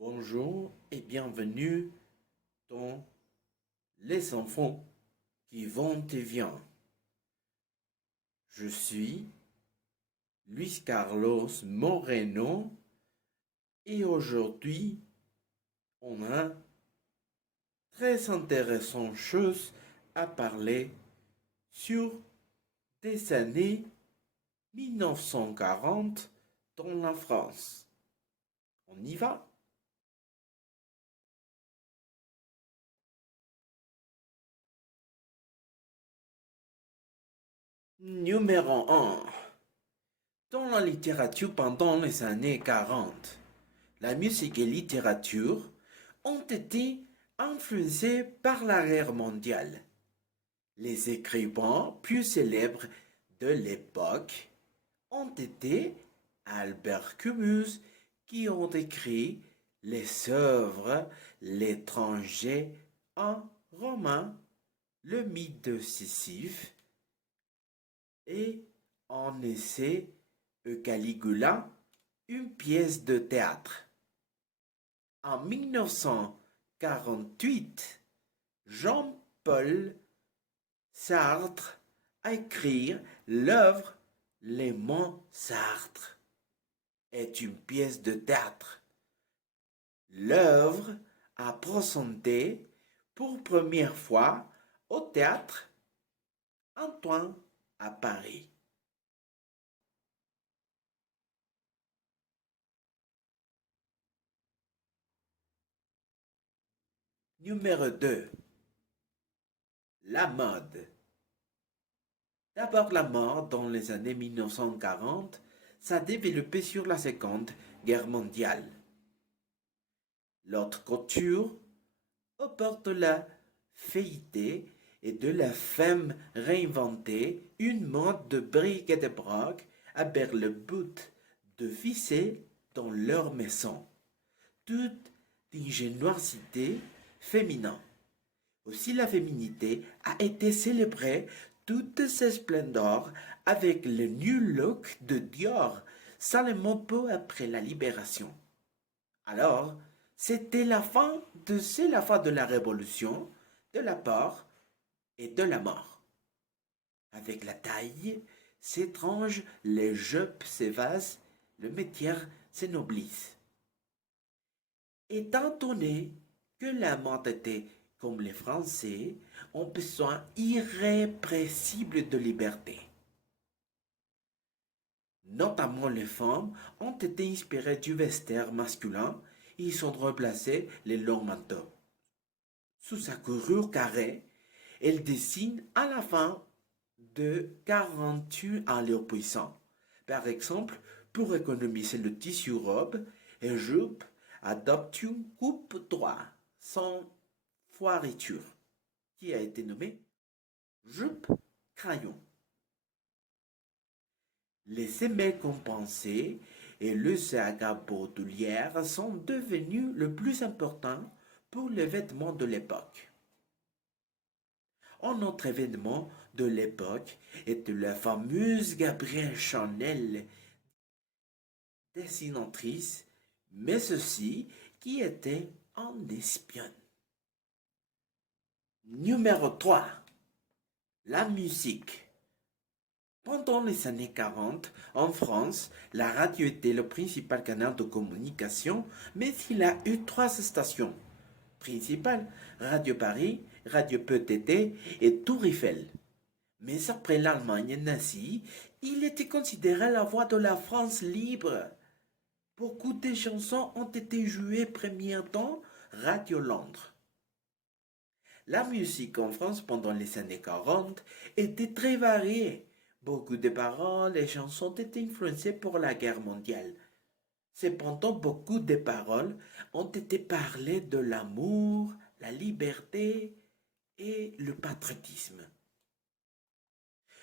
Bonjour et bienvenue dans Les enfants qui vont et viennent. Je suis Luis Carlos Moreno et aujourd'hui on a très intéressante chose à parler sur des années 1940 dans la France. On y va? Numéro un. Dans la littérature pendant les années 40, la musique et la littérature ont été influencées par la guerre mondiale. Les écrivains plus célèbres de l'époque ont été Albert Camus qui ont écrit les œuvres L'étranger, un roman, Le mythe de Sisyphe et en essai Caligula, une pièce de théâtre. En 1948, Jean-Paul Sartre a écrit l'œuvre Les Monts Sartre est une pièce de théâtre. L'œuvre a présenté pour première fois au théâtre Antoine à Paris. Numéro 2. La mode. D'abord la mode dans les années 1940 s'est développée sur la Seconde Guerre mondiale. L'haute couture apporte la feuilleté et de la femme réinventée une mode de briques et de broc avec le but de visser dans leur maison toute ingéniosité féminin. Aussi la féminité a été célébrée toute sa splendeur avec le New Look de Dior seulement peu après la libération. Alors, c'est la fin de la révolution, de la peur et de la mort. Avec la taille s'étrange, les jupes s'évasent, le métier s'énoblisse. Étant donné que la mode était, comme les Français, ont besoin irrépressible de liberté. Notamment les femmes ont été inspirées du vestiaire masculin et y sont replacées les longs manteaux. Sous sa courure carrée, elle dessine à la fin de 41 allures puissants. Par exemple, pour économiser le tissu robe et jupe, adopte une coupe droite sans fourriture qui a été nommée jupe crayon. Les semelles compensées et le sac à bandoulière sont devenus le plus important pour les vêtements de l'époque. Un autre événement de l'époque était la fameuse Gabrielle Chanel, dessinatrice, mais aussi qui était en espionne. Numéro 3. La musique. Pendant les années 40, en France, la radio était le principal canal de communication, mais il a eu trois stations principales, Radio Paris, Radio PTT et Tour Eiffel. Mais après l'Allemagne nazie, il était considéré la voix de la France libre. Beaucoup de chansons ont été jouées premier temps Radio Londres. La musique en France pendant les années 40 était très variée. Beaucoup de paroles et chansons étaient influencées par la guerre mondiale. Cependant, beaucoup de paroles ont été parlées de l'amour, la liberté et le patriotisme.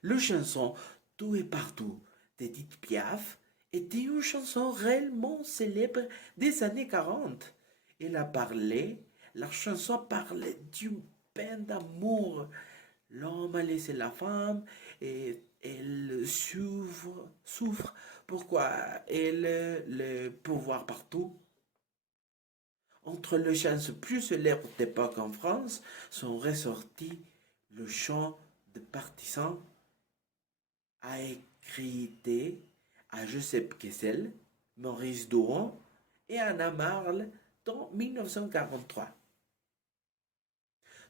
Le chanson Tout et partout d'Edith Piaf était une chanson réellement célèbre des années 40. La chanson parlait d'une peine d'amour. L'homme a laissé la femme et elle souffre. Pourquoi elle le pouvoir partout? Entre les chansons plus célèbres d'époque en France sont ressortis le chant de partisans a écrit à Joseph Kessel, Maurice Doron et Anna Marle dans 1943.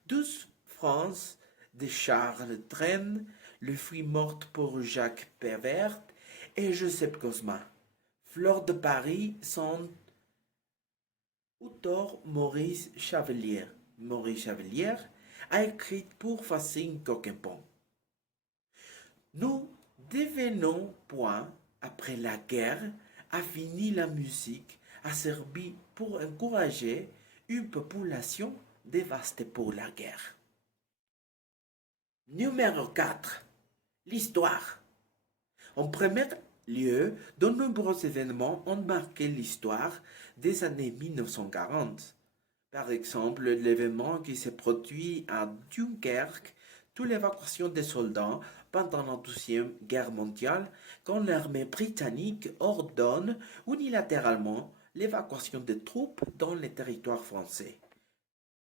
12 France de Charles Treine, Le fruit morte pour Jacques Prévert et Joseph Cosma. Fleur de Paris sont auteur Maurice Chevalier. Maurice Chevalier a écrit pour Fascine Coquempon. Nous devenons point, après la guerre, a fini la musique, a servi pour encourager une population dévastée pour la guerre. Numéro 4. L'histoire. En premier lieu, de nombreux événements ont marqué l'histoire des années 1940. Par exemple, l'événement qui s'est produit à Dunkerque, toute l'évacuation des soldats pendant la Deuxième Guerre mondiale, quand l'armée britannique ordonne unilatéralement l'évacuation des troupes dans les territoires français.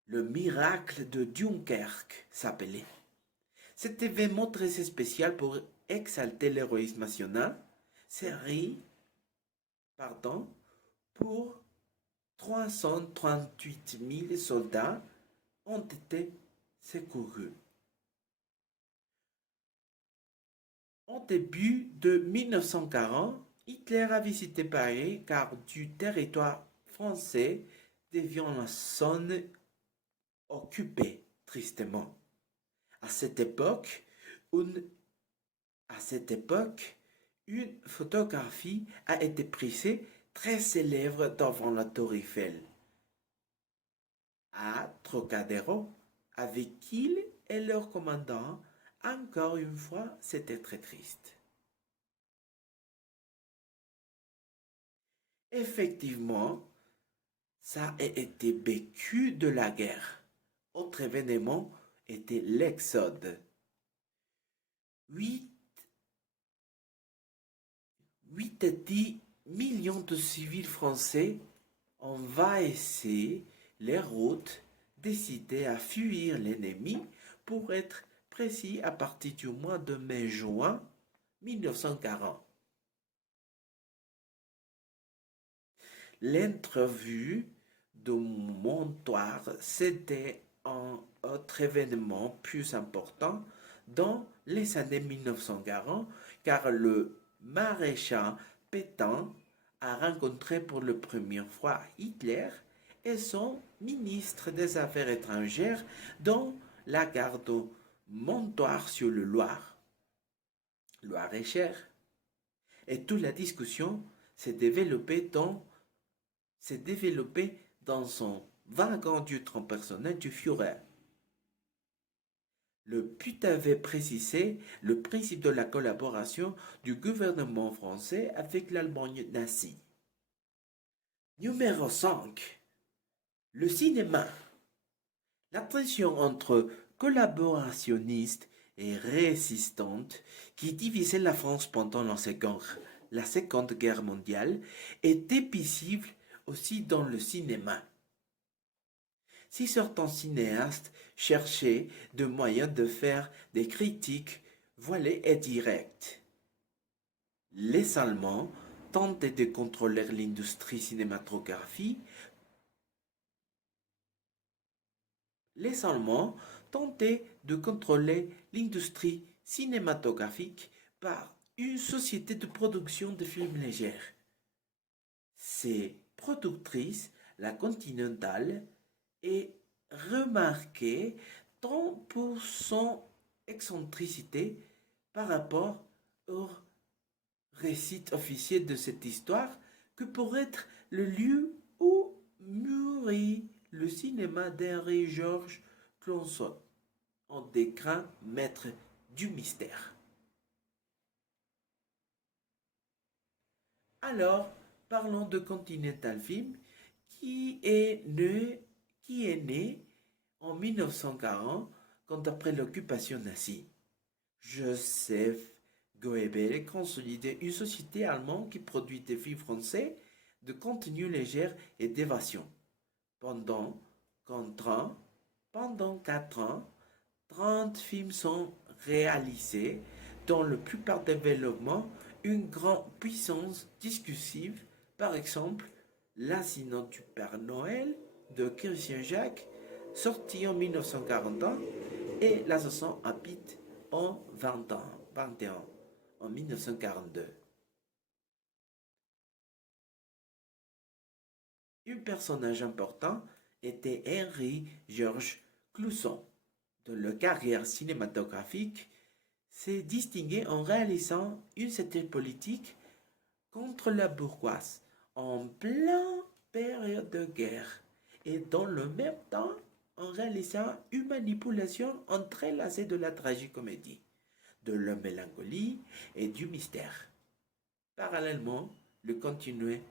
Le miracle de Dunkerque s'appelait. Cet événement très spécial pour exalter l'héroïsme national serait, pour 338 000 soldats ont été secourus. Au début de 1940, Hitler a visité Paris car du territoire français devient la zone occupée, tristement. À cette époque, une photographie a été prise très célèbre devant la Tour Eiffel à Trocadéro, avec il et leur commandant. Encore une fois, c'était très triste. Effectivement, ça a été vécu de la guerre. Autre événement était l'Exode. 8 à 10 millions de civils français envahissaient les routes, décidés à fuir l'ennemi pour être précis à partir du mois de mai-juin 1940. L'interview de Montoire, c'était un autre événement plus important dans les années 1940, car le maréchal Pétain a rencontré pour la première fois Hitler et son ministre des Affaires étrangères dans la gare de Montoire-sur-le-Loir, Loir-et-Cher. Et toute la discussion s'est développée dans son wagon du train personnel du Führer. Le but avait précisé le principe de la collaboration du gouvernement français avec l'Allemagne nazie. Numéro 5. Le cinéma. La tension entre collaborationnistes et résistantes qui divisait la France pendant la Seconde Guerre mondiale était visible aussi dans le cinéma. Si certains cinéastes cherchaient des moyens de faire des critiques voilées et directes, les Allemands tentaient de contrôler l'industrie cinématographique. Les Allemands tentaient de contrôler l'industrie cinématographique par une société de production de films légers. Ces productrices, la Continental, est remarquée tant pour son excentricité par rapport au récit officiel de cette histoire que pour être le lieu où mûrit le cinéma d'Henry George Clauson, en des grands maîtres du mystère. Alors, parlons de Continental Film qui est né en 1940, quand après l'occupation nazie. Joseph Goebbels consolidait une société allemande qui produit des films français de contenu léger et d'évasion. Pendant qu'en pendant 4 ans, 30 films sont réalisés, dont la plupart développent une grande puissance discursive, par exemple L'Assinant du Père Noël de Christian Jacques, sorti en 1941, et L'assassin habite en 21 en 1942. Un personnage important était Henry George Clousson. De leur carrière cinématographique, s'est distingué en réalisant une satire politique contre la bourgeoisie en pleine période de guerre et dans le même temps en réalisant une manipulation entrelacée de la tragicomédie, de la mélancolie et du mystère. Parallèlement, le continuel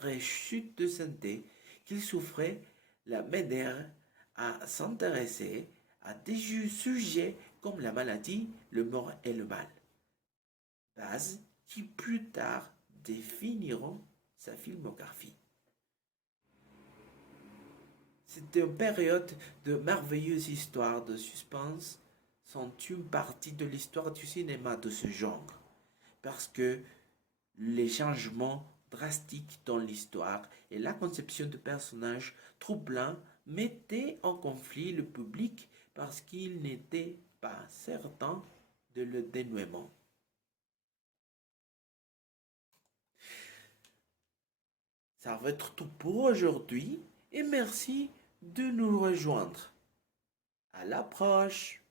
rechute de santé qu'il souffrait l'amenèrent à s'intéresser à des sujets comme la maladie, le mort et le mal, bases qui plus tard définiront sa filmographie. C'était une période de merveilleuses histoires de suspense, sont une partie de l'histoire du cinéma de ce genre, parce que les changements drastiques dans l'histoire et la conception de personnages troublants mettaient en conflit le public parce qu'il n'était pas certain de le dénouement. Ça va être tout pour aujourd'hui et merci de nous rejoindre. À la prochaine!